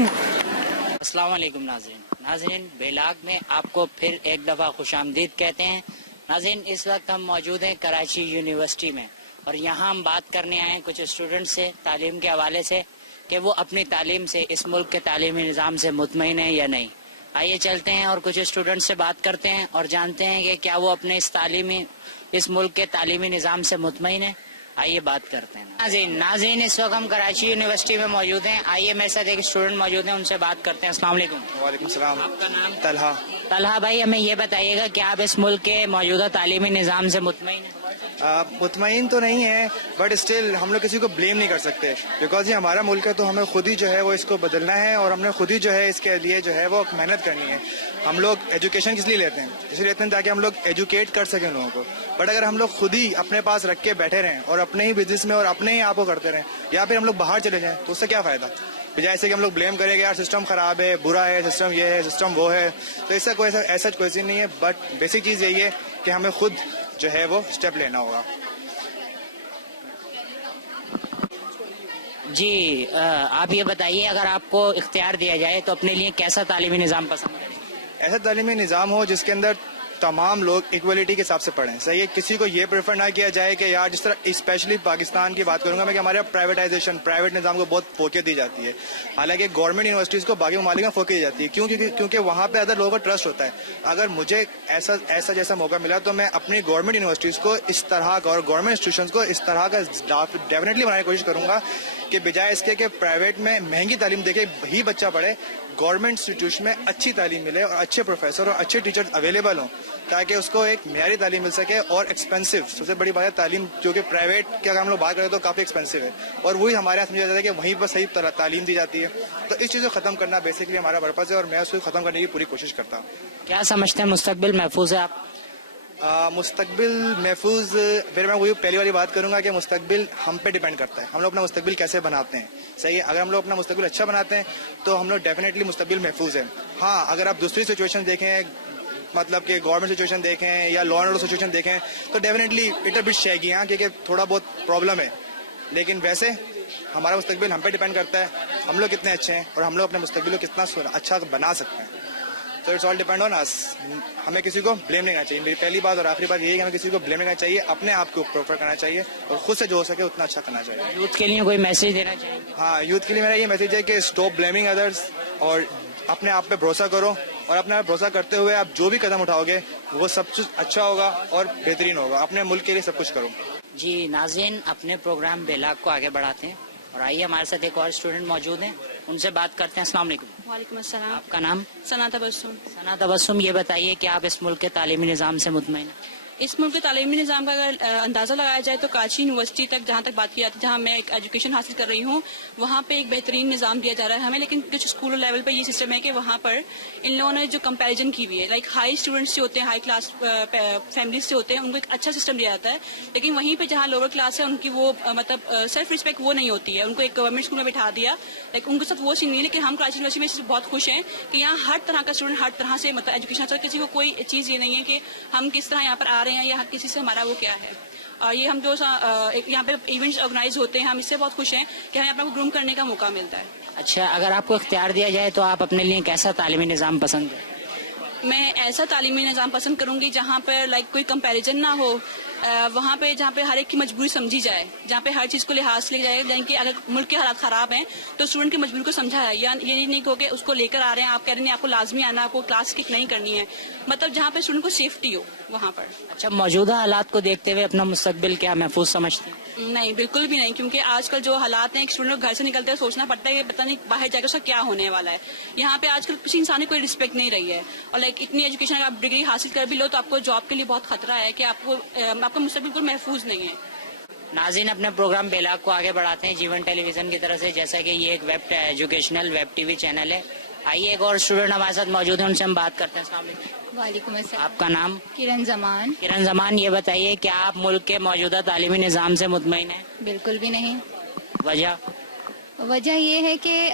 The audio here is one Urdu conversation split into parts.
السلام علیکم ناظرین بیلاگ میں آپ کو پھر ایک دفعہ خوش آمدید کہتے ہیں. ناظرین اس وقت ہم موجود ہیں کراچی یونیورسٹی میں اور یہاں ہم بات کرنے آئے ہیں کچھ اسٹوڈنٹ سے تعلیم کے حوالے سے کہ وہ اپنی تعلیم سے اس ملک کے تعلیمی نظام سے مطمئن ہیں یا نہیں. آئیے چلتے ہیں اور کچھ اسٹوڈنٹ سے بات کرتے ہیں اور جانتے ہیں کہ کیا وہ اپنے اس ملک کے تعلیمی نظام سے مطمئن ہیں. آئیے بات کرتے ہیں. ناظرین اس وقت ہم کراچی یونیورسٹی میں موجود ہیں. آئیے میرے ساتھ ایک اسٹوڈنٹ موجود ہیں, ان سے بات کرتے ہیں. السلام علیکم. وعلیکم السلام. آپ کا نام؟ طلحہ. طلحہ بھائی ہمیں یہ بتائیے گا کہ آپ اس ملک کے موجودہ تعلیمی نظام سے مطمئن ہیں؟ مطمئن تو نہیں ہے بٹ اسٹل ہم لوگ کسی کو بلیم نہیں کر سکتے بیکاز یہ ہمارا ملک ہے تو ہمیں خود ہی جو ہے وہ اس کو بدلنا ہے اور ہم نے خود ہی جو ہے اس کے لیے جو ہے وہ محنت کرنی ہے. ہم لوگ ایجوکیشن کس لیے لیتے ہیں؟ اس لیے لیتے ہیں تاکہ ہم لوگ ایجوکیٹ کر سکیں لوگوں کو. بٹ اگر ہم لوگ خود ہی اپنے پاس رکھ کے بیٹھے رہیں اور اپنے ہی بزنس میں اور اپنے ہی آپ کو کرتے رہیں یا پھر ہم لوگ باہر چلے جائیں تو اس سے کیا فائدہ؟ بجائے سے کہ ہم لوگ بلیم کریں گے یار سسٹم خراب ہے, برا ہے, سسٹم یہ ہے, سسٹم وہ ہے, تو اس سے کوئی ایسا کوئی چیز نہیں ہے. بٹ بیسک چیز یہی ہے کہ ہمیں خود جو ہے وہ اسٹیپ لینا ہوگا. جی آپ یہ بتائیے اگر آپ کو اختیار دیا جائے تو اپنے لیے کیسا تعلیمی نظام پسند ہے؟ ایسا تعلیمی نظام ہو جس کے اندر تمام لوگ ایکولیٹی کے حساب سے پڑھیں. صحیح ہے, کسی کو یہ پریفر نہ کیا جائے کہ یار جس طرح اسپیشلی پاکستان کی بات کروں گا میں کہ ہمارے پرائیویٹائزیشن پرائیویٹ نظام کو بہت فوکس دی جاتی ہے. حالانکہ گورنمنٹ یونیورسٹیز کو باقی ممالک میں فوکس دی جاتی ہے. کیوں؟ کیونکہ وہاں پہ ادر لوگوں کا ٹرسٹ ہوتا ہے. اگر مجھے ایسا جیسا موقع ملا تو میں اپنی گورنمنٹ یونیورسٹیز کو اس طرح کا اور گورنمنٹ انسٹیٹیوشنز کو اس طرح کا ڈیفینیٹلی بنانے کی کوشش کروں گا کہ بجائے اس کے کہ پرائیویٹ میں مہنگی تعلیم دے کے ہی بچہ پڑھے, گورنمنٹ انسٹیٹیوشن میں اچھی تعلیم ملے اور اچھے پروفیسر اور اچھے ٹیچر اویلیبل ہوں تاکہ اس کو ایک معیاری تعلیم مل سکے. اور ایکسپینسو سب سے بڑی بات ہے تعلیم, جو کہ پرائیویٹ کی اگر ہم لوگ بات کریں تو کافی ایکسپینسو ہے اور وہی ہمارے یہاں سمجھا جاتا ہے کہ وہیں پر صحیح تعلیم دی جاتی ہے. تو اس چیز کو ختم کرنا بیسکلی ہمارا پرپز ہے اور میں اس کو ختم کرنے کی پوری کوشش کرتا ہوں. کیا سمجھتے ہیں مستقبل محفوظ ہے آپ؟ مستقبل محفوظ, پھر میں وہی پہلی والی بات کروں گا کہ مستقبل ہم پہ ڈیپینڈ کرتا ہے ہم لوگ اپنا مستقبل کیسے بناتے ہیں. صحیح ہے, اگر ہم لوگ اپنا مستقبل اچھا بناتے ہیں تو ہم لوگ ڈیفینیٹلی مستقبل محفوظ ہے. ہاں اگر آپ دوسری سچویشن دیکھیں, مطلب کہ گورنمنٹ سچویشن دیکھیں یا لا اینڈ آرڈر سچویشن دیکھیں تو ڈیفینیٹلی اٹ بٹ شیکی, ہاں کیونکہ تھوڑا بہت پرابلم ہے. لیکن ویسے ہمارا مستقبل ہم پہ ڈیپینڈ کرتا ہے ہم لوگ کتنے اچھے ہیں اور ہم لوگ اپنے مستقبل کو کتنا اچھا بنا سکتے ہیں. تو اٹس آل ڈیپینڈ آن اس. ہمیں کسی کو بلیم نہیں کرنا چاہیے. میری پہلی بات اور آخری بات یہ ہے کہ ہمیں کسی کو بلیم نہیں کرنا چاہیے, اپنے آپ کو پریفر کرنا چاہیے اور خود سے جو ہو سکے اتنا اچھا کرنا چاہیے. یوتھ کے لیے کوئی میسج دینا چاہیے؟ ہاں, یوتھ کے لیے میرا یہ میسج ہے کہ اسٹاپ بلیمنگ ادرس اور اپنے آپ پہ بھروسہ کرو اور اپنا بھروسہ کرتے ہوئے آپ جو بھی قدم اٹھاؤ گے وہ سب کچھ اچھا ہوگا اور بہترین ہوگا. اپنے ملک کے لیے سب کچھ کرو. جی ناظرین اپنے پروگرام بیلاگ کو آگے بڑھاتے ہیں اور آئیے ہمارے ساتھ ایک اور اسٹوڈنٹ موجود ہیں, ان سے بات کرتے ہیں. السلام علیکم. وعلیکم السلام. آپ کا نام؟ ثنا تبسم. ثنا تبسم, یہ بتائیے کہ آپ اس ملک کے تعلیمی نظام سے مطمئن ہیں؟ اس ملک کے تعلیمی نظام کا اگر اندازہ لگایا جائے تو کراچی یونیورسٹی تک جہاں تک بات کی جاتی ہے, جہاں میں ایک ایجوکیشن حاصل کر رہی ہوں, وہاں پہ ایک بہترین نظام دیا جا رہا ہے ہمیں. لیکن کچھ اسکول لیول پہ یہ سسٹم ہے کہ وہاں پر ان لوگوں نے جو کمپیریزن کی ہوئی ہے, لائک ہائی اسٹوڈنٹس جو ہوتے ہیں, ہائی کلاس فیملیز سے ہوتے ہیں, ان کو ایک اچھا سسٹم دیا جاتا ہے. لیکن وہیں پہ جہاں لوور کلاس ہے ان کی وہ مطلب سیلف رسپیکٹ وہ نہیں ہوتی ہے, ان کو ایک گورنمنٹ اسکول میں بٹھا دیا, لائک ان کے ساتھ وہ سین نہیں ہے. لیکن ہم کراچی یونیورسٹی میں بہت خوش ہیں کہ یہاں ہر طرح کا اسٹوڈنٹ ہر طرح سے مطلب ایجوکیشن حاصل, کسی کو کوئی چیز یہ نہیں ہے کہ ہم کس طرح یہاں پر آ رہے ہیں یا کسی سے ہمارا وہ کیا ہے. اور یہ ہم جو یہاں پہ ایونٹس آرگنائز ہوتے ہیں ہم اس سے بہت خوش ہیں کہ ہمیں اپنا گروم کرنے کا موقع ملتا ہے. اچھا, اگر آپ کو اختیار دیا جائے تو آپ اپنے لیے کیسا تعلیمی نظام پسند ہے؟ میں ایسا تعلیمی نظام پسند کروں گی جہاں پر لائک کوئی کمپیریزن نہ ہو, وہاں پہ جہاں پہ ہر ایک کی مجبوری سمجھی جائے, جہاں پہ ہر چیز کو لحاظ سے لے جائے. یعنی کہ اگر ملک کے حالات خراب ہیں تو اسٹوڈنٹ کی مجبوری کو سمجھا ہے, یا یہ نہیں کہ اس کو لے کر آ رہے ہیں, آپ کہہ رہے ہیں آپ کو لازمی آنا, آپ کو کلاس کک نہیں کرنی ہے, مطلب جہاں پہ اسٹوڈنٹ کو سیفٹی ہو وہاں پر. اچھا, موجودہ حالات کو دیکھتے ہوئے اپنا مستقبل کیا محفوظ سمجھتے ہیں؟ نہیں, بالکل بھی نہیں, کیونکہ آج کل جو حالات ہیں ایک اسٹوڈنٹ گھر سے نکلتے ہیں سوچنا پڑتا ہے کہ پتہ نہیں باہر جا کر اس کا کیا ہونے والا ہے. یہاں پہ آج کل کسی انسان کی کوئی رسپیکٹ نہیں رہی ہے, اور لائک اتنی ایجوکیشن اگر آپ ڈگری حاصل کر بھی لو تو آپ کو جاب کے لیے بہت خطرہ ہے کہ آپ کا مستقبل بالکل محفوظ نہیں ہے. ناظرین اپنے پروگرام بیلاگ کو آگے بڑھاتے ہیں جیون ٹیلی ویژن کی طرف سے, جیسا کہ یہ ایک web educational web T V channel ہے. آئیے ایک اور اسٹوڈنٹ ہمارے ساتھ موجود ہیں, ان سے ہم بات کرتے ہیں. السلام علیکم. وعلیکم السلام. آپ کا نام؟ کرن زمان. کرن زمان, یہ بتائیے کہ آپ ملک کے موجودہ تعلیمی نظام سے مطمئن ہیں؟ بالکل بھی نہیں. وجہ یہ ہے کہ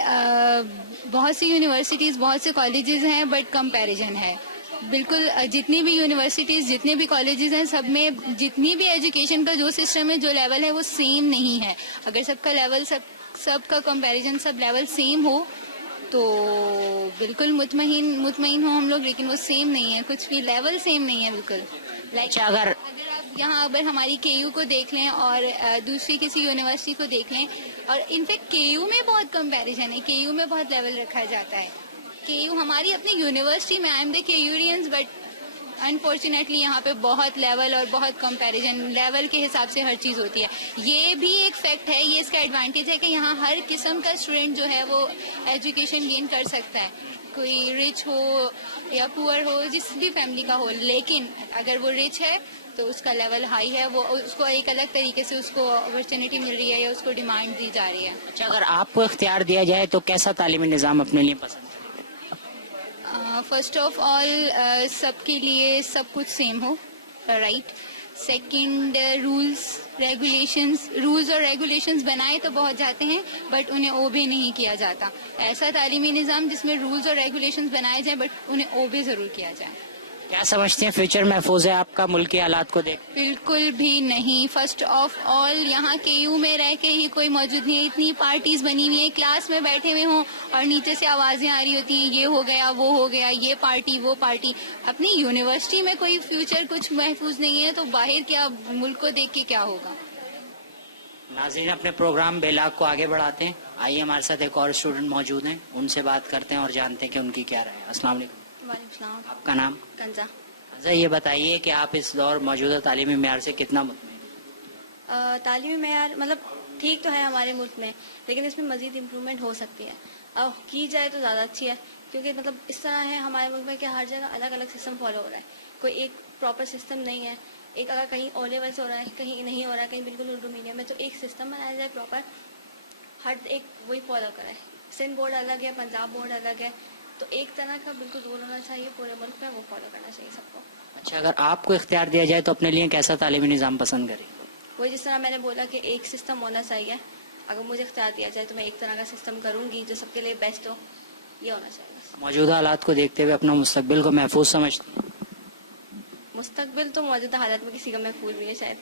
بہت سی یونیورسٹیز بہت سے کالجز ہیں بٹ کمپیریزن ہے. بالکل جتنی بھی یونیورسٹیز جتنے بھی کالجز ہیں سب میں جتنی بھی ایجوکیشن کا جو سسٹم ہے جو لیول ہے وہ سیم نہیں ہے. اگر سب کا لیول سب کا کمپیریزن سب لیول سیم ہو تو بالکل مطمئن ہوں ہم لوگ، لیکن وہ سیم نہیں ہے، کچھ بھی لیول سیم نہیں ہے بالکل. اچھا، اگر آپ یہاں اگر ہماری کے یو کو دیکھ لیں اور دوسری کسی یونیورسٹی کو دیکھ لیں، اور انفیکٹ کے یو میں بہت کمپیریزن ہے، کے یو میں بہت لیول رکھا جاتا ہے. کے یو ہماری اپنی یونیورسٹی میں، آئی ایم دا کے یورینس، بٹ انفارچونیٹلی یہاں پہ بہت لیول اور بہت کمپیریزن لیول کے حساب سے ہر چیز ہوتی ہے. یہ بھی ایک فیکٹ ہے، یہ اس کا ایڈوانٹیج ہے کہ یہاں ہر قسم کا اسٹوڈینٹ جو ہے وہ ایجوکیشن گین کر سکتا ہے، کوئی رچ ہو یا پور ہو، جس بھی فیملی کا ہو. لیکن اگر وہ رچ ہے تو اس کا لیول ہائی ہے، وہ اس کو ایک الگ طریقے سے اس کو اپرچونیٹی مل رہی ہے یا اس کو ڈیمانڈ دی جا رہی ہے. اچھا، اگر آپ کو اختیار دیا جائے تو کیسا تعلیمی نظام اپنے لیے پسند کریں؟ فرسٹ آف آل سب کے لیے سب کچھ سیم ہو، رائٹ. سیکنڈ، رولز اور ریگولیشنز بنائے تو بہت جاتے ہیں، بٹ انہیں اوبے نہیں کیا جاتا. ایسا تعلیمی نظام جس میں رولز اور ریگولیشنز بنائے جائیں بٹ انہیں اوبے ضرور کیا جائے. کیا سمجھتے ہیں فیوچر محفوظ ہے آپ کا ملکی حالات کو دیکھ؟ بالکل بھی نہیں. فرسٹ آف آل یہاں کے یو میں رہ کے ہی کوئی موجود نہیں ہے. اتنی پارٹیز بنی ہوئی ہیں، کلاس میں بیٹھے ہوئے ہوں اور نیچے سے آوازیں آ رہی ہوتی ہیں، یہ ہو گیا وہ ہو گیا، یہ پارٹی وہ پارٹی. اپنی یونیورسٹی میں کوئی فیوچر کچھ محفوظ نہیں ہے تو باہر کیا ملک کو دیکھ کے کیا ہوگا. ناظرین، اپنے پروگرام بیلاگ کو آگے بڑھاتے ہیں. آئیے ہمارے ساتھ ایک اور اسٹوڈنٹ موجود ہیں، ان سے بات کرتے ہیں اور جانتے ہیں کہ ان کی کیا رائے ہے. السلام علیکم. وعلیکم السلام. آپ کا نام؟ کنزا. اچھا، یہ بتائیے کہ آپ اس دور موجودہ تعلیمی معیار سے کتنا مطمئن ہیں؟ تعلیمی معیار مطلب ٹھیک تو ہے ہمارے ملک میں، لیکن اس میں مزید امپرومنٹ ہو سکتی ہے. اب کی جائے تو زیادہ اچھی ہے، کیونکہ مطلب اس طرح ہے ہمارے ملک میں کہ ہر جگہ الگ الگ سسٹم فالو ہو رہا ہے. کوئی ایک پراپر سسٹم نہیں ہے. ایک اگر کہیں او لیول سے ہو رہا ہے، کہیں نہیں ہو رہا ہے، کہیں بالکل اردو میڈیم ہے، تو ایک سسٹم بنایا جائے پراپر، ہر ایک وہی فالو کرے. سندھ بورڈ الگ ہے، پنجاب بورڈ الگ ہے، تو ایک طرح کا بالکل رول ہونا چاہیے پورے ملک میں، وہ فالو کرنا چاہیے سب کو. اچھا، اگر آپ کو اختیار دیا جائے تو اپنے لیے کیسا تعلیمی نظام پسند کریں؟ وہی جس طرح میں نے بولا کہ ایک سسٹم ہونا چاہیے. اگر مجھے اختیار دیا جائے تو میں ایک طرح کا سسٹم کروں گی جو سب کے لیے بیسٹ ہو. یہ ہونا چاہیے. موجودہ حالات کو دیکھتے ہوئے اپنا مستقبل کو محفوظ سمجھتے ہیں؟ مستقبل تو موجودہ حالات میں کسی کا محفوظ نہیں ہے شاید،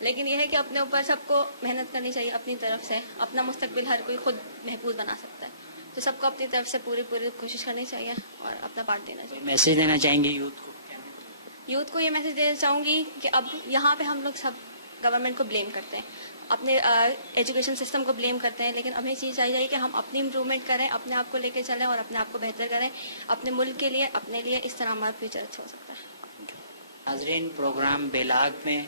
لیکن یہ ہے کہ اپنے اوپر سب کو محنت کرنی چاہیے اپنی طرف سے. اپنا مستقبل ہر کوئی خود محفوظ بنا سکتا ہے، تو سب کو اپنی طرف سے پوری کوشش کرنی چاہیے اور اپنا پارٹ دینا چاہیے. میسج دینا چاہیں گے یوتھ کو؟ یوتھ کو یہ میسج دینا چاہوں گی کہ اب یہاں پہ ہم لوگ سب گورنمنٹ کو بلیم کرتے ہیں، اپنے ایجوکیشن سسٹم کو بلیم کرتے ہیں، لیکن ہمیں چیز چاہیے کہ ہم اپنی امپرومنٹ کریں، اپنے آپ کو لے کے چلیں اور اپنے آپ کو بہتر کریں اپنے ملک کے لیے، اپنے لیے. اس طرح ہمارا فیوچر اچھا ہو سکتا ہے. ناظرین، پروگرام بیلاگ میں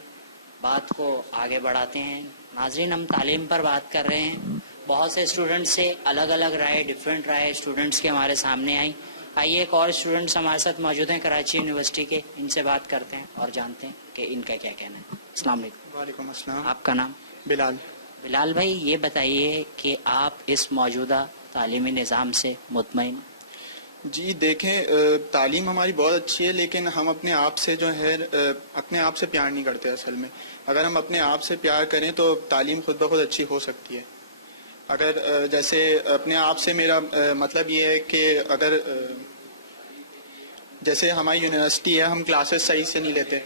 بات کو آگے بڑھاتے ہیں. ناظرین، ہم تعلیم پر بات کر رہے ہیں. بہت سے اسٹوڈنٹس سے الگ الگ رائے، ڈفرینٹ رائے اسٹوڈنٹس کے ہمارے سامنے آئی. آئیے ایک اور اسٹوڈنٹس ہمارے ساتھ موجود ہیں کراچی یونیورسٹی کے، ان سے بات کرتے ہیں اور جانتے ہیں کہ ان کا کیا کہنا ہے. السلام علیکم. وعلیکم السلام. آپ کا نام؟ بلال. بلال بھائی، یہ بتائیے کہ آپ اس موجودہ تعلیمی نظام سے مطمئن؟ جی دیکھیں، تعلیم ہماری بہت اچھی ہے، لیکن ہم اپنے آپ سے جو ہے اپنے آپ سے پیار نہیں کرتے اصل میں. اگر ہم اپنے آپ سے پیار کریں تو تعلیم خود بخود اچھی ہو سکتی ہے. اگر جیسے اپنے آپ سے میرا مطلب یہ ہے کہ اگر جیسے ہماری یونیورسٹی ہے، ہم کلاسز صحیح سے نہیں لیتے.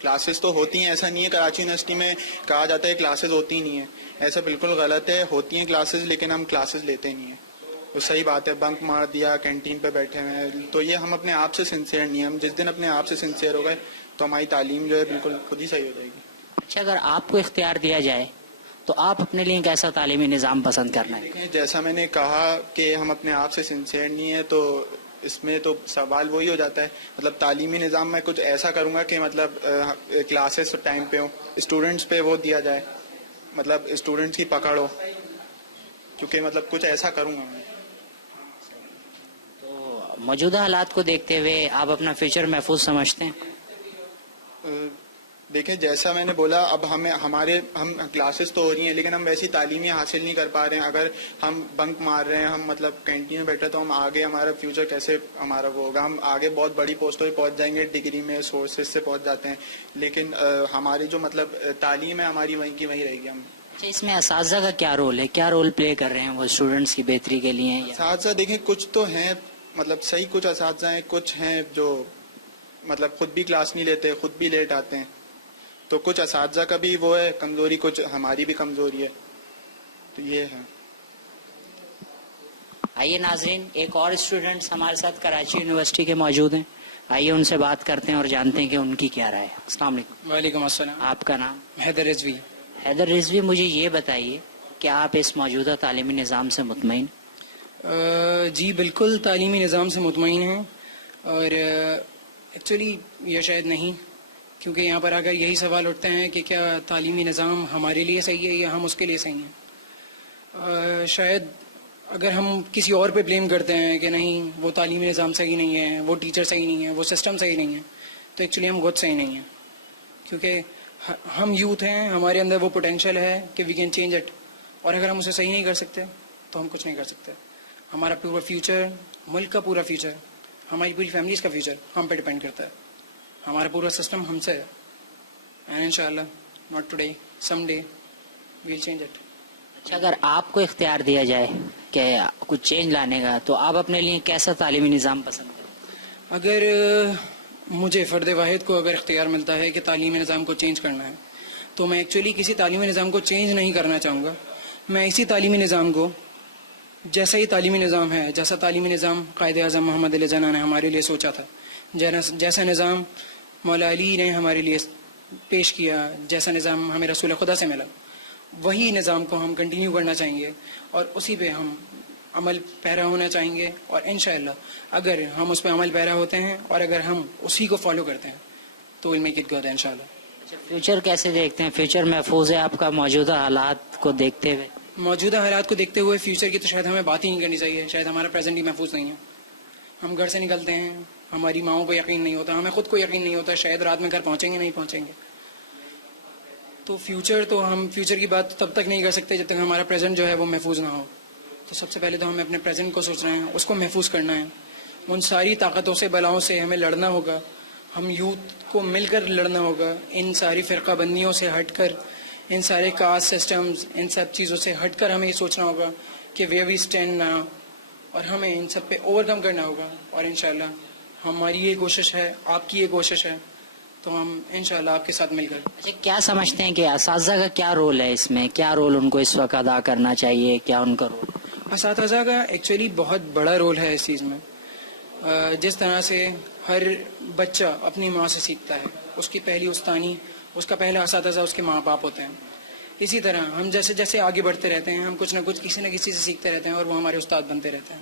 کلاسز تو ہوتی ہیں، ایسا نہیں ہے کراچی یونیورسٹی میں کہا جاتا ہے کلاسز ہوتی نہیں ہیں، ایسا بالکل غلط ہے. ہوتی ہیں کلاسز، لیکن ہم کلاسز لیتے نہیں ہیں. تو صحیح بات ہے، بنک مار دیا، کینٹین پہ بیٹھے ہوئے ہیں، تو یہ ہم اپنے آپ سے سنسیئر نہیں ہیں. ہم جس دن اپنے آپ سے سنسیئر ہو گئے تو ہماری تعلیم جو ہے بالکل خود ہی صحیح ہو جائے گی. اچھا، اگر آپ کو اختیار دیا جائے تو آپ اپنے لیے کیسا تعلیمی نظام پسند کرنا ہے؟ دیکھیں، جیسا میں نے کہا کہ ہم اپنے آپ سے سنسیئر نہیں ہیں، تو اس میں تو سوال وہی ہو جاتا ہے. مطلب تعلیمی نظام میں کچھ ایسا کروں گا کہ مطلب کلاسز ٹائم پہ ہوں، اسٹوڈنٹس پہ وہ دیا جائے، مطلب اسٹوڈنٹس کی پکڑ ہو، کیونکہ مطلب کچھ ایسا کروں گا میں. تو موجودہ حالات کو دیکھتے ہوئے آپ اپنا فیوچر محفوظ سمجھتے ہیں؟ دیکھیں، جیسا میں نے بولا، اب ہم کلاسز تو ہو رہی ہیں، لیکن ہم ویسی تعلیمی حاصل نہیں کر پا رہے ہیں. اگر ہم بنک مار رہے ہیں، ہم مطلب کینٹین میں بیٹھے، تو ہم آگے ہمارا فیوچر کیسے ہمارا وہ ہوگا؟ ہم آگے بہت بڑی پوسٹوں پہ پہنچ جائیں گے، ڈگری میں سورسز سے پہنچ جاتے ہیں، لیکن ہماری جو مطلب تعلیم ہے ہماری وہیں کی وہیں رہے گی. ہم اچھا، اس میں اساتذہ کا کیا رول ہے؟ کیا رول پلے کر رہے ہیں وہ اسٹوڈنٹس کی بہتری کے لیے؟ اساتذہ دیکھیں کچھ تو ہیں مطلب صحیح، کچھ اساتذہ ہیں، کچھ ہیں جو مطلب خود بھی کلاس نہیں لیتے، خود بھی لیٹ آتے ہیں. تو کچھ اساتذہ کا بھی وہ ہے کمزوری، کچھ ہماری بھی کمزوری ہے. تو یہ ہے. آئیے ناظرین، ایک اور اسٹوڈنٹس ہمارے ساتھ کراچی یونیورسٹی کے موجود ہیں. آئیے ان سے بات کرتے ہیں اور جانتے ہیں کہ ان کی کیا رائے ہے. السلام علیکم. وعلیکم السلام. آپ کا نام؟ حیدر رضوی. حیدر رضوی، مجھے یہ بتائیے کہ آپ اس موجودہ تعلیمی نظام سے مطمئن؟ جی بالکل تعلیمی نظام سے مطمئن ہیں، اور ایکچولی یہ شاید نہیں، کیونکہ یہاں پر اگر یہی سوال اٹھتے ہیں کہ کیا تعلیمی نظام ہمارے لیے صحیح ہے یا ہم اس کے لیے صحیح ہیں. شاید اگر ہم کسی اور پہ بلیم کرتے ہیں کہ نہیں وہ تعلیمی نظام صحیح نہیں ہے، وہ ٹیچر صحیح نہیں ہے، وہ سسٹم صحیح نہیں ہے، تو ایکچولی ہم خود صحیح نہیں ہیں. کیونکہ ہم یوتھ ہیں، ہمارے اندر وہ پوٹینشیل ہے کہ وی کین چینج اٹ، اور اگر ہم اسے صحیح نہیں کر سکتے تو ہم کچھ نہیں کر سکتے. ہمارا پورا فیوچر، ملک کا پورا فیوچر، ہماری پوری فیملیز کا فیوچر ہم پہ ڈپینڈ کرتا ہے. ہمارا پورا سسٹم ہم سے ہے، اینڈ انشاءاللہ not today, some day we'll change it. اچھا، اگر آپ کو اختیار دیا جائے کہ کچھ چینج لانے کا، تو آپ اپنے لیے کیسا تعلیمی نظام پسند کریں؟ اگر مجھے فرد واحد کو اگر اختیار ملتا ہے کہ تعلیمی نظام کو چینج کرنا ہے، تو میں ایکچولی کسی تعلیمی نظام کو چینج نہیں کرنا چاہوں گا. میں اسی تعلیمی نظام کو، جیسا ہی تعلیمی نظام ہے، جیسا تعلیمی نظام قائد اعظم محمد علی جناح نے ہمارے لیے سوچا تھا، جیسا نظام مولا علی نے ہمارے لیے پیش کیا، جیسا نظام ہمیں رسول خدا سے ملا، وہی نظام کو ہم کنٹینیو کرنا چاہیں گے اور اسی پہ ہم عمل پیرا ہونا چاہیں گے. اور انشاءاللہ اگر ہم اس پہ عمل پیرا ہوتے ہیں اور اگر ہم اسی کو فالو کرتے ہیں تو ول میک اٹ گڈ انشاءاللہ. اچھا، فیوچر کیسے دیکھتے ہیں؟ فیوچر محفوظ ہے آپ کا موجودہ حالات کو دیکھتے ہوئے؟ موجودہ حالات کو دیکھتے ہوئے فیوچر کی تو شاید ہمیں بات ہی نہیں کرنی چاہیے. شاید ہمارا پریزنٹ ہی محفوظ نہیں ہے. ہم گھر سے نکلتے ہیں، ہماری ماؤں کو یقین نہیں ہوتا، ہمیں خود کو یقین نہیں ہوتا شاید رات میں گھر پہنچیں گے نہیں پہنچیں گے. تو فیوچر تو ہم فیوچر کی بات تب تک نہیں کر سکتے جب تک ہمارا پریزنٹ جو ہے وہ محفوظ نہ ہو. تو سب سے پہلے تو ہمیں اپنے پریزنٹ کو سوچنا ہے، اس کو محفوظ کرنا ہے. ان ساری طاقتوں سے، بلاؤں سے ہمیں لڑنا ہوگا. ہم یوتھ کو مل کر لڑنا ہوگا، ان ساری فرقہ بندیوں سے ہٹ کر، ان سارے کاسٹ سسٹمز، ان سب چیزوں سے ہٹ کر ہمیں یہ سوچنا ہوگا کہ ویئر وی اسٹینڈ ناؤ، اور ہمیں ان سب پہ اوور کم کرنا ہوگا. اور انشاءاللہ ہماری یہ کوشش ہے، آپ کی یہ کوشش ہے، تو ہم انشاءاللہ آپ کے ساتھ مل کر. اچھا، کیا سمجھتے ہیں کہ اساتذہ کا کیا رول ہے اس میں؟ کیا رول ان کو اس وقت ادا کرنا چاہیے؟ کیا ان کا رول؟ اساتذہ کا ایکچولی بہت بڑا رول ہے اس چیز میں. جس طرح سے ہر بچہ اپنی ماں سے سیکھتا ہے، اس کی پہلی استانی، اس کا پہلا اساتذہ اس کے ماں باپ ہوتے ہیں. اسی طرح ہم جیسے جیسے آگے بڑھتے رہتے ہیں، ہم کچھ نہ کچھ کسی نہ کسی سے سیکھتے رہتے ہیں اور وہ ہمارے استاد بنتے رہتے ہیں.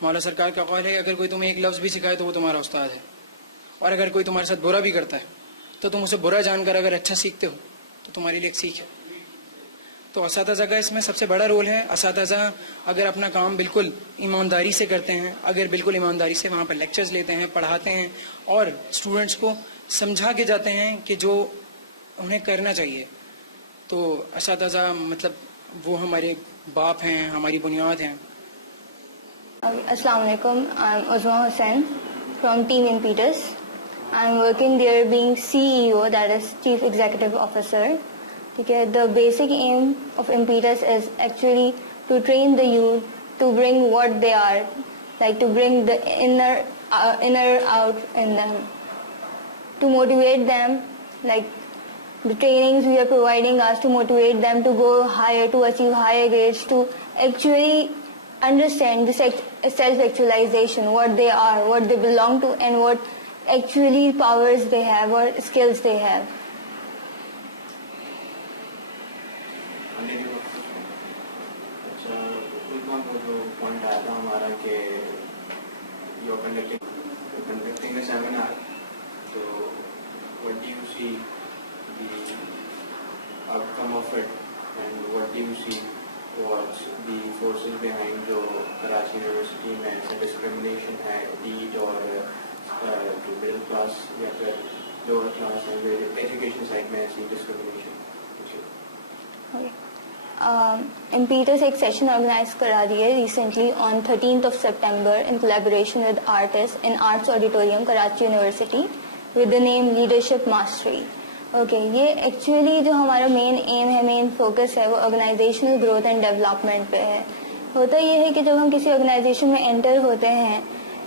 مولا سرکار کا قول ہے کہ اگر کوئی تمہیں ایک لفظ بھی سکھائے تو وہ تمہارا استاد ہے، اور اگر کوئی تمہارے ساتھ برا بھی کرتا ہے تو تم اسے برا جان کر اگر اچھا سیکھتے ہو تو تمہارے لیے ایک سیکھ ہے. تو اساتذہ کا اس میں سب سے بڑا رول ہے. اساتذہ اگر اپنا کام بالکل ایمانداری سے کرتے ہیں، اگر بالکل ایمانداری سے وہاں پر لیکچرز لیتے ہیں، پڑھاتے ہیں اور اسٹوڈنٹس کو سمجھا کے جاتے ہیں کہ جو انہیں کرنا چاہیے، تو اساتذہ مطلب وہ ہمارے باپ ہیں، ہماری بنیاد ہیں. السلام علیکم. I'm Uzma Hussain from Team Impetus. I'm working there being CEO, that is Chief Executive Officer. Okay, the basic aim of Impetus is actually to train the youth to bring what they are, like to bring the inner out in them, to motivate them, like the trainings we are providing us to motivate them to go higher, to achieve higher grades, to actually understand the self-actualization, what they are, what they belong to, and what actually powers they have or skills they have. جو پوائنٹ آیا تھا ہمارا کہ you are conducting a seminar, تو what do you see the outcome of it and what do you see what's the forces behind جو کراچی یونیورسٹی میں ایسا ڈسکریمنیشن ہے، ایلیٹ اور جو مڈل کلاس یا پھر لوور کلاس ہے، ایجوکیشن سائڈ میں ایسی ڈسکریمنیشن. Impetus ایک سیشن آرگنائز کرا رہی ہے recently on 13th of September in collaboration with artists in Arts Auditorium Karachi university with the name Leadership Mastery. Okay, یہ ایکچولی جو ہمارا مین ایم ہے، مین فوکس ہے، وہ آرگنائزیشنل گروتھ اینڈ ڈیولپمنٹ پہ ہے. ہوتا یہ ہے کہ جب ہم کسی آرگنائزیشن میں انٹر ہوتے ہیں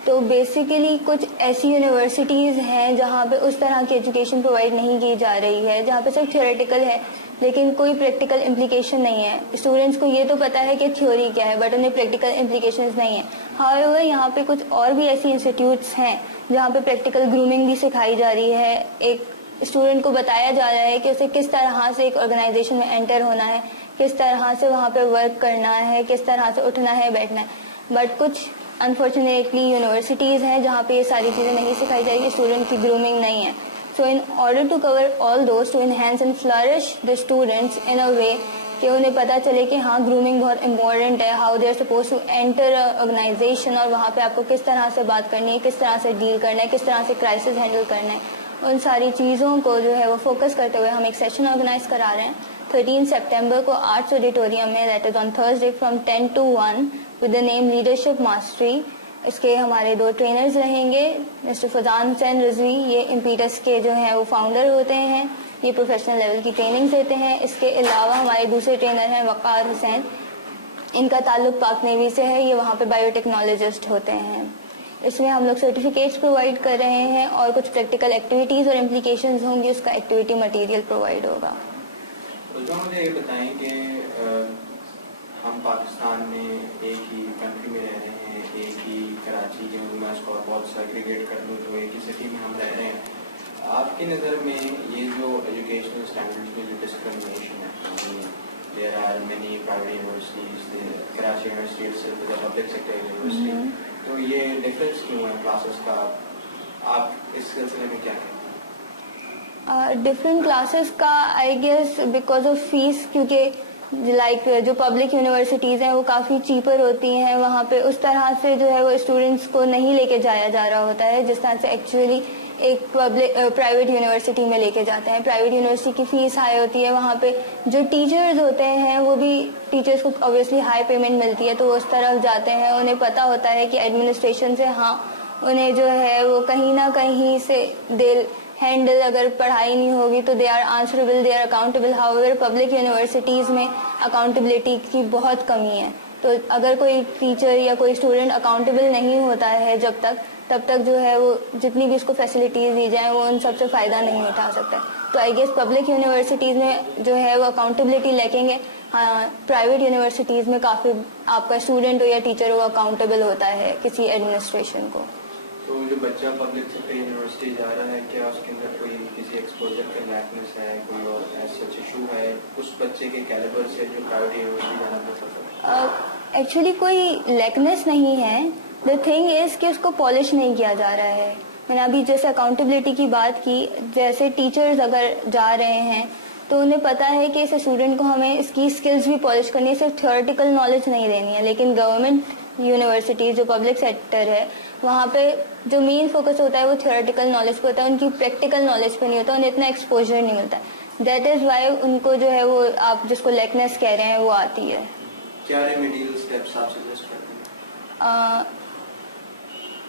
تو بیسیکلی کچھ ایسی یونیورسٹیز ہیں جہاں پہ اس طرح کی ایجوکیشن پرووائڈ نہیں کی جا رہی ہے، جہاں پہ صرف تھیوریٹیکل ہے، لیکن کوئی پریکٹیکل امپلیکیشن نہیں ہے. اسٹوڈینٹس کو یہ تو پتا ہے کہ تھیوری کیا ہے بٹ انہیں پریکٹیکل امپلیکیشنز نہیں ہیں. ہاؤیور یہاں پہ کچھ اور بھی ایسی انسٹیٹیوٹس ہیں جہاں پہ پریکٹیکل گرومنگ بھی سکھائی جا رہی ہے. ایک اسٹوڈنٹ کو بتایا جا رہا ہے کہ اسے کس طرح سے ایک آرگنائزیشن میں انٹر ہونا ہے, کس طرح سے وہاں پہ ورک کرنا ہے, کس طرح سے اٹھنا ہے بیٹھنا ہے. بٹ کچھ انفارچونیٹلی یونیورسٹیز ہیں جہاں پہ یہ ساری چیزیں نہیں سکھائی جائیں گی, اسٹوڈنٹ کی گرومنگ نہیں ہے. So in order to cover all those, to enhance and flourish the students in a way کہ انہیں پتا چلے کہ ہاں گرومنگ بہت امپورٹنٹ ہے, how they are suppose to enter organization, اور وہاں پہ آپ کو کس طرح سے بات کرنی ہے, کس طرح سے ڈیل کرنا ہے, کس طرح سے کرائسس ہینڈل کرنا ہے, ان ساری چیزوں کو جو ہے وہ فوکس کرتے ہوئے ہم ایک سیشن آرگنائز کرا رہے ہیں 13 سپٹمبر کو آرٹس آڈیٹوریم میں, that is on Thursday from 10 to 1 with the name leadership mastery. اس کے ہمارے 2 ٹرینرز رہیں گے, مسٹر فضان حسین رضوی, یہ امپیٹس کے جو ہیں وہ فاؤنڈر ہوتے ہیں, یہ پروفیشنل لیول کی ٹریننگ دیتے ہیں. اس کے علاوہ ہمارے دوسرے ٹرینر ہیں وقار حسین, ان کا تعلق پاک نیوی سے ہے, یہ وہاں پہ بایو ٹیکنالوجسٹ ہوتے ہیں. اس میں ہم لوگ سرٹیفکیٹس پرووائڈ کر رہے ہیں اور کچھ پریکٹیکل ایکٹیویٹیز اور امپلیکیشنز ہوں گی, اس کا ایکٹیویٹی مٹیریل پرووائڈ ہوگا. مجھے یہ بتائیں کہ ہم پاکستان میں ایک ہی کنٹری میں رہ رہے ہیں, ایک ہی کراچی کے میں اس کو بہت سیگریگیٹ کر دوں تو ایک ہی سٹی میں ہم رہ رہے ہیں. آپ کی نظر میں یہ جو ایجوکیشنل اسٹینڈرڈ میں جو ڈسکریمنیشن ہے, there are many private universities, Karachi university is public sector university, تو یہ ڈفرینس کیوں ہے کلاسز کا, آپ اس سلسلے میں کیا کہیں؟ ڈفرینٹ کلاسز کا I guess because of fees, کیونکہ لائک جو پبلک یونیورسٹیز ہیں وہ کافی چیپر ہوتی ہیں, وہاں پہ اس طرح سے جو ہے وہ اسٹوڈینٹس کو نہیں لے کے جایا جا رہا ہوتا ہے جس طرح سے ایکچولی ایک پرائیویٹ یونیورسٹی میں لے کے جاتے ہیں. پرائیویٹ یونیورسٹی کی فیس ہائی ہوتی ہے, وہاں پہ جو ٹیچرز ہوتے ہیں وہ بھی ٹیچرز کو اوبیسلی ہائی پیمنٹ ملتی ہے تو وہ اس طرف جاتے ہیں. انہیں پتا ہوتا ہے کہ ایڈمنسٹریشن سے ہاں انہیں جو ہے وہ کہیں نہ کہیں سے دل ہینڈل, اگر پڑھائی نہیں ہوگی تو they are answerable, they are accountable. However public universities میں اکاؤنٹیبلٹی کی بہت کمی ہے, تو اگر کوئی ٹیچر یا کوئی اسٹوڈنٹ اکاؤنٹیبل نہیں ہوتا ہے تب تک جو ہے وہ جتنی بھی اس کو فیسلٹیز دی جائیں وہ ان سب سے فائدہ نہیں اٹھا سکتا ہے. تو آئی گیس پبلک یونیورسٹیز میں جو ہے وہ اکاؤنٹیبلٹی لگیں گے. ہاں, پرائیویٹ یونیورسٹیز میں کافی آپ کا اسٹوڈنٹ ہو یا ٹیچر ہو اکاؤنٹیبل ہوتا ہے کسی ایڈمنسٹریشن کو. تو جو بچہ پبلک سیکٹر یونیورسٹی جا رہا ہے, کیا اس کے اندر کوئی کسی ایکسپوجر کا لیکنس ہے, کوئی اور سچ ایشو ہے اس بچے کے کیلیبر سے جو پرائیویٹ یونیورسٹی جانا پڑتا ہے؟ ایکچولی کوئی لیکنس نہیں ہے. دا تھنگ از کہ اس کو پالش نہیں کیا جا رہا ہے. میں نے ابھی جیسے اکاؤنٹیبلٹی کی بات کی, جیسے ٹیچرز اگر جا رہے ہیں تو انہیں پتا ہے کہ اس اسٹوڈنٹ کو ہمیں اس کی اسکلز بھی پالش کرنی ہے, صرف تھیوریٹیکل نالج نہیں دینی ہے. لیکن گورنمنٹ یونیورسٹیز جو پبلک سیکٹر ہے وہاں پہ جو مین فوکس ہوتا ہے وہ تھیوریٹیکل نالج پہ ہوتا ہے, ان کی پریکٹیکل نالج پہ نہیں ہوتا, انہیں اتنا ایکسپوجر نہیں ملتا. دیٹ از وائی ان کو جو ہے وہ آپ جس کو لیکنیس کہہ رہے ہیں وہ آتی ہے. کیا ریمیڈیل اسٹیپس آپ سجیسٹ کرتے ہیں؟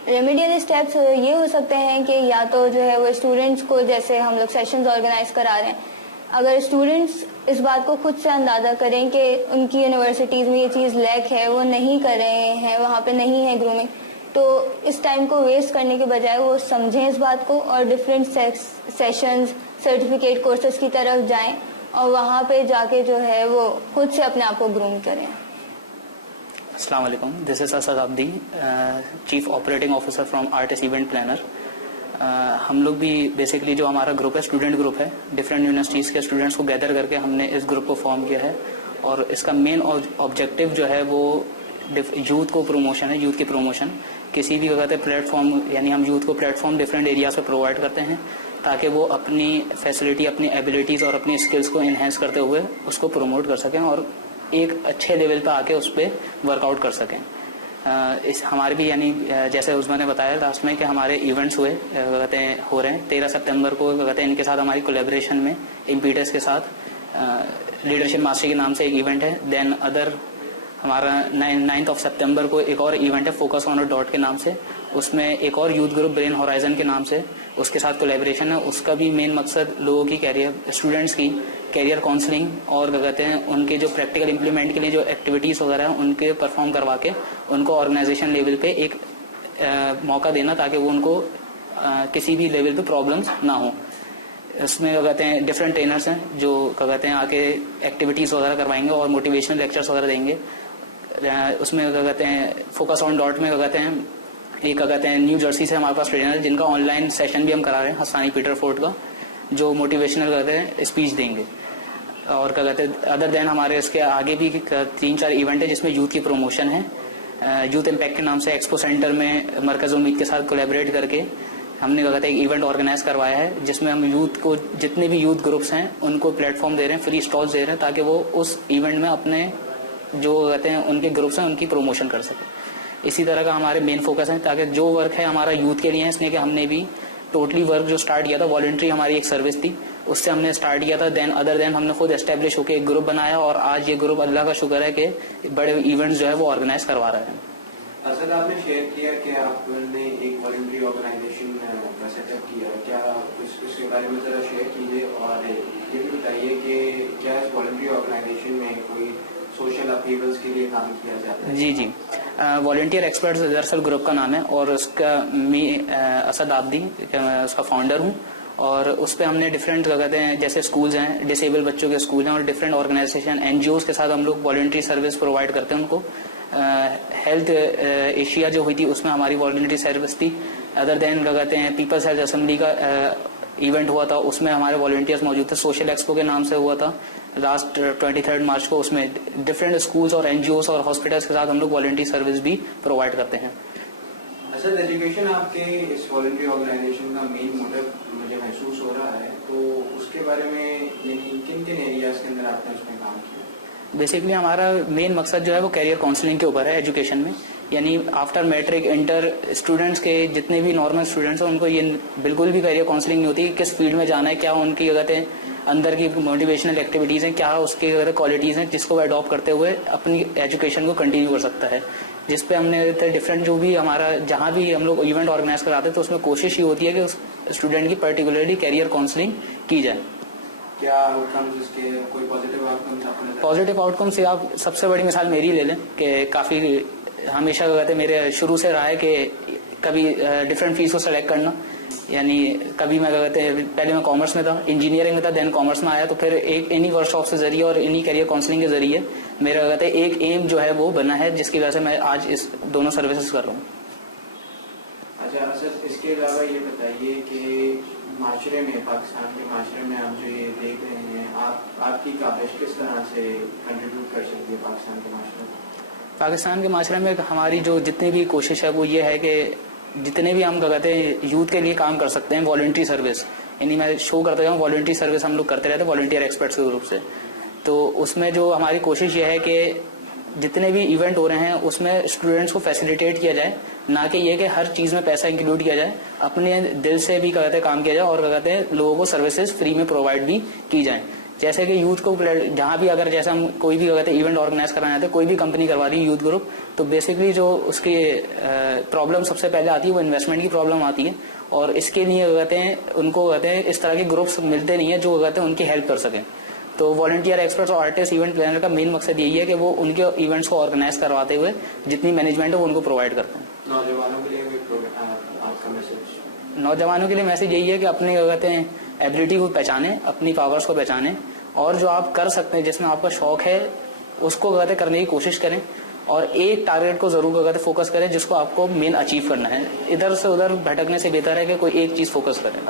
ریمیڈیل اسٹیپس یہ ہو سکتے ہیں کہ یا تو جو ہے وہ اسٹوڈینٹس کو, جیسے ہم لوگ سیشنز آرگنائز کرا رہے ہیں, اگر اسٹوڈینٹس اس بات کو خود سے اندازہ کریں کہ ان کی یونیورسٹیز میں یہ چیز لیک ہے, وہ نہیں کر رہے ہیں, وہاں پہ نہیں ہے گرومنگ, تو اس ٹائم کو ویسٹ کرنے کے بجائے وہ سمجھیں اس بات کو اور ڈفرینٹ سیشنز, سرٹیفکیٹ کورسز کی طرف جائیں اور وہاں پہ جا کے جو ہے وہ خود سے اپنے آپ کو گروم کریں. السلام علیکم, this is Asad Abdi, chief operating officer from Arts Event Planner. ہم لوگ بھی بیسکلی جو ہمارا گروپ ہے اسٹوڈنٹ گروپ ہے, ڈفرینٹ یونیورسٹیز کے اسٹوڈنٹس کو گیدر کر کے ہم نے اس گروپ کو فارم کیا ہے, اور اس کا مین آبجیکٹیو جو ہے وہ یوتھ کو پروموشن ہے, یوتھ کی پروموشن. کسی بھی وقت پلیٹ فارم, یعنی ہم یوتھ کو پلیٹ فارم ڈفرینٹ ایریاز پہ پرووائڈ کرتے ہیں تاکہ وہ اپنی فیسلٹی, اپنی ایبلٹیز اور اپنی اسکلس کو انہینس کرتے ہوئے اس کو پروموٹ کر سکیں اور ایک اچھے لیول پہ آ کے اس پہ ورک آؤٹ کر سکیں. اس ہمارے بھی یعنی جیسے عثمان نے بتایا لاسٹ میں کہ ہمارے ایونٹس ہو رہے ہیں 13 سپتمبر کو, ان کے ساتھ ہماری کولیبریشن میں امپیٹس کے ساتھ لیڈرشپ ماسٹری کے نام سے ایک ایونٹ ہے. دین ادر ہمارا 9 سپتمبر کو ایک اور ایونٹ ہے فوکس آن ڈاٹ کے نام سے, اس میں ایک اور یوتھ گروپ برین ہورائزن کے نام سے اس کے ساتھ کولیبریشن ہے. اس کا بھی مین مقصد لوگوں کی کیریئر, اسٹوڈنٹس کی کیریئر کاؤنسلنگ اور کیا کہتے ہیں ان کے جو پریکٹیکل امپلیمنٹ کے لیے جو ایکٹیویٹیز وغیرہ ہیں ان کے پرفارم کروا کے ان کو آرگنائزیشن لیول پہ ایک موقع دینا تاکہ وہ ان کو کسی بھی لیول پہ پرابلمس نہ ہوں. اس میں کیا کہتے ہیں ڈفرینٹ ٹرینرس ہیں جو کیا کہتے ہیں آ کے ایکٹیویٹیز وغیرہ کروائیں گے اور موٹیویشنل لیکچرس وغیرہ دیں گے. اس میں کیا کہتے ہیں فوکس آن ڈاٹ میں کیا کہتے ہیں ایک کیا کہتے ہیں نیو جرسی سے ہمارے پاس ٹرینر جن کا آن لائن سیشن بھی ہم کرا رہے ہیں ہستانی پیٹر فورٹ کا, جو موٹیویشنل کہتے ہیں اسپیچ دیں گے. اور کیا کہتے ہیں ادر دین ہمارے اس کے آگے بھی 3-4 ایونٹ ہے جس میں یوتھ کی پروموشن ہے. یوتھ امپیکٹ کے نام سے ایکسپو سینٹر میں مرکز امید کے ساتھ کولیبریٹ کر کے ہم نے کیا کہتے ہیں ایک ایونٹ آرگنائز کروایا ہے جس میں ہم یوتھ کو جتنے بھی یوتھ گروپس ہیں ان کو پلیٹ فارم دے رہے ہیں, فری اسٹالس دے رہے ہیں تاکہ وہ اس ایونٹ میں اپنے جو کہتے ہیں ان کے گروپس ہیں ان کی پروموشن کر سکیں. اسی طرح کا ہمارے مین فوکس ہے تاکہ جو ورک ہے ہمارا یوتھ کے لیے ہے, اس لیے کہ ہم نے بھی ٹوٹلی ورک جو اسٹارٹ کیا تھا والنٹری ہماری ایک سروس تھی اس سے ہم نے اسٹارٹ کیا تھا. دین ادر دین ہم نے خود اسٹیبلش ہو کے ایک گروپ بنایا اور آج یہ گروپ اللہ کا شکر ہے کہ بڑے ایونٹس جو ہے وہ آرگنائز کروا رہے ہیں. سر آپ نے شیئر کیا کہ آپ نے ایک والنٹری آرگنائزیشن کا سیٹ اپ کیا, کیا اس کے بارے میں ذرا شیئر کیجیے اور یہ بھی بتائیے کہ کیا اس والنٹری آرگنائزیشن میں کوئی سوشل اپیولس کے لیے کام کیا جاتا ہے؟ جی والنٹیئر ایکسپرٹس دراصل گروپ کا نام ہے اور اس کا اسد آبدی اس کا فاؤنڈر ہوں. اور اس پہ ہم نے ڈفرینٹ کہتے ہیں جیسے اسکولز ہیں, ڈسیبل بچوں کے اسکول ہیں اور ڈفرینٹ آرگنائزیشن NGOs کے ساتھ ہم لوگ والنٹری سروس پرووائڈ کرتے ہیں ان کو. ہیلتھ ایشیا جو ہوئی تھی اس میں ہماری والنٹری سروس تھی. ادر دین کیا کہتے ہیں پیپلز ہیلتھ اسمبلی کا ایونٹ ہوا تھا, اس میں ہمارے والنٹیئرس موجود تھے. سوشل ایکسپو کے نام سے ہوا تھا لاسٹ 23 مارچ کو, اس میں ڈفرینٹ اسکولس اور NGOs اور ہاسپٹلس کے ساتھ ہم لوگ والنٹری سروس بھی پرووائڈ کرتے ہیں. سر ایجوکیشن آپ کے اس والنٹری آرگنائزیشن کا مین موٹو مجھے محسوس ہو رہا ہے, تو اس کے بارے میں یعنی کن ایریاز کے اندر آپ نے اس میں کام کیا؟ بیسکلی ہمارا مین مقصد جو ہے وہ کیریئر کاؤنسلنگ کے اوپر ہے ایجوکیشن میں. یعنی آفٹر میٹرک انٹر اسٹوڈنٹس کے جتنے بھی نارمل اسٹوڈنٹس ہیں ان کو یہ بالکل بھی کیریئر کاؤنسلنگ نہیں ہوتی کہ کس فیلڈ میں جانا ہے, کیا ان کی کہتے ہیں اندر کی موٹیویشنل ایکٹیویٹیز ہیں, کیا اس کی کوالٹیز ہیں جس کو وہ اڈاپٹ کرتے ہوئے اپنی ایجوکیشن کو کنٹینیو کر سکتا ہے. جس پہ ہم نے ڈفرینٹ جو بھی ہمارا جہاں بھی ہم لوگ ایونٹ آرگنائز کراتے ہیں تو اس میں کوشش یہ ہوتی ہے کہ اس اسٹوڈنٹ کی پرٹیکولرلی کیریئر کاؤنسلنگ کی جائے. کیا آؤٹکمز اس کے کوئی پازیٹیو آؤٹکمز؟ پازیٹیو آؤٹ کمس آپ سب سے بڑی مثال میری لے لیں کہ کافی ہمیشہ کہتے ہیں میرے شروع سے رہا ہے کہ کبھی ڈفرینٹ فیلڈ کو سلیکٹ کرنا. یعنی کبھی میں کہتے ہیں پہلے میں کامرس میں تھا, انجینئرنگ میں تھا, دین کامرس میں آیا, تو پھر ایک انہی ورک شاپ کے ذریعے اور انہی کیریئر کاؤنسلنگ کے ذریعے میرا کہتے ہیں ایک ایم جو ہے وہ بنا ہے جس کی وجہ سے میں آج اس دونوں سروسز کر رہا ہوں. اچھا سر, اس کے علاوہ یہ بتائیے کہ معاشرے میں پاکستان کے معاشرے میں آپ جو یہ دیکھ رہے ہیں, آپ کی کاوش کس طرح سے کنٹریبیوٹ کر سکتی ہے پاکستان کے معاشرے میں؟ پاکستان کے معاشرے میں ہماری جو جتنی بھی کوشش ہے وہ یہ ہے کہ جتنے بھی ہم کہتے ہیں یوتھ کے لیے کام کر سکتے ہیں والنٹری سروس, یعنی میں شو کرتا ہوں والنٹری سروس ہم لوگ کرتے رہتے ہیں والنٹیئر ایکسپرٹس کے گروپ سے. تو اس میں جو ہماری کوشش یہ ہے کہ جتنے بھی ایونٹ ہو رہے ہیں اس میں اسٹوڈینٹس کو فیسیلیٹیٹ کیا جائے, نہ کہ یہ کہ ہر چیز میں پیسہ انکلوڈ کیا جائے, اپنے دل سے بھی کہتے ہیں کام کیا جائے اور کہتے ہیں لوگوں کو سروسز فری میں پرووائڈ بھی کی جائیں. جیسے کہ یوتھ کو جہاں بھی اگر جیسے ہم کوئی بھی کہتے ہیں ایونٹ آرگنائز کرانا ہے, کوئی بھی کمپنی کروا رہی ہے یوتھ گروپ, تو بیسکلی جو اس کی پرابلم سب سے پہلے آتی ہے وہ انویسٹمنٹ کی پرابلم آتی ہے. اور اس کے لیے کہتے ہیں ان کو کہتے ہیں اس طرح کے گروپس ملتے نہیں ہیں جو کہتے ہیں ان کی ہیلپ کر سکیں. تو والنٹیئر ایکسپرٹس اور آرٹسٹ ایونٹ پلانر کا مین مقصد یہی ہے کہ وہ ان کے ایونٹس کو آرگنائز کرواتے ہوئے جتنی مینجمنٹ ہے وہ ان کو پرووائڈ کرتے ہیں. نوجوانوں کے لیے میسج یہی ہے کہ اپنے کہتے ہیں ایبلٹی کو پہچانیں, اپنی پاورز کو پہچانیں, اور جو آپ کر سکتے ہیں جس میں آپ کا شوق ہے اس کو کہتے کرنے کی کوشش کریں, اور ایک ٹارگیٹ کو ضرور کہتے فوکس کریں جس کو آپ کو مین اچیو کرنا ہے. ادھر سے ادھر بھٹکنے سے بہتر ہے کہ کوئی ایک چیز فوکس کریں.